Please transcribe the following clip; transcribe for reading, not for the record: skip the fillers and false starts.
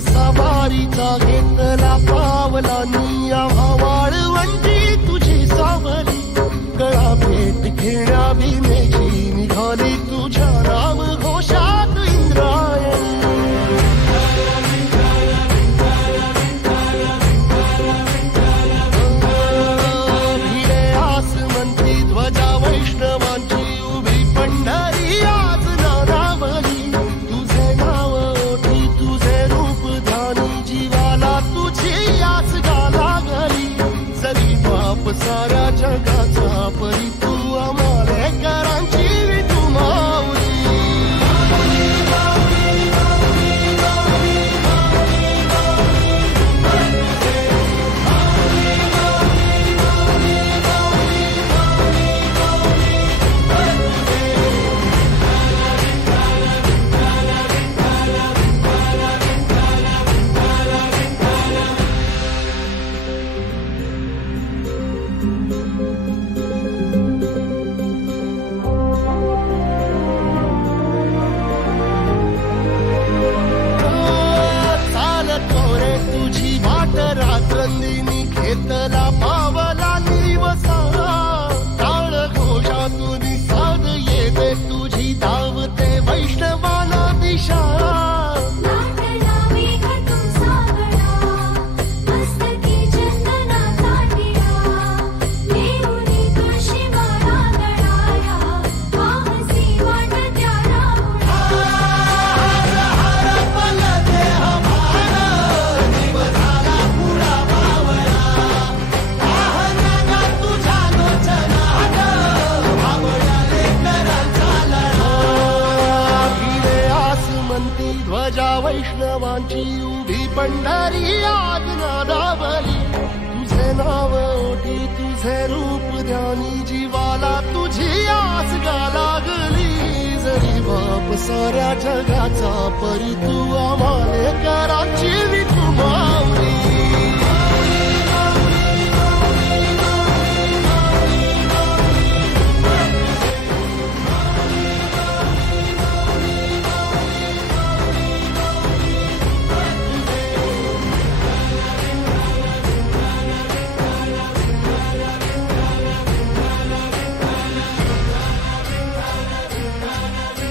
सवारीचा घेतला पावला निया वाळवंटी तुझी सावली गळा भेट घेण्या भीमेची निघाली तुझ्या राम घोषात इंद्रायणी भिडे आसमंती ध्वजा वैष्णवांची उभी पंढरी आज नानावली तुझे नाव ओठी तुझे रूप जीवाला तुझी आस गाला गली जरी बाप साऱ्या जगाचा परी तू आमालेकरांची तू माऊली रात्रंदिनी घेतला पावला निवसा टाळ घोषातून साध येते तुझी धावते वैष्णवाला दिशा ध्वजा वैष्णवांची उभी पंढरी आज नादावली तुझे नाव ओठी तुझे रूप ध्यानी जीवाला तुझी आस लागली जरी बाप साऱ्या जगाचा परी तू आमालेकरांची तू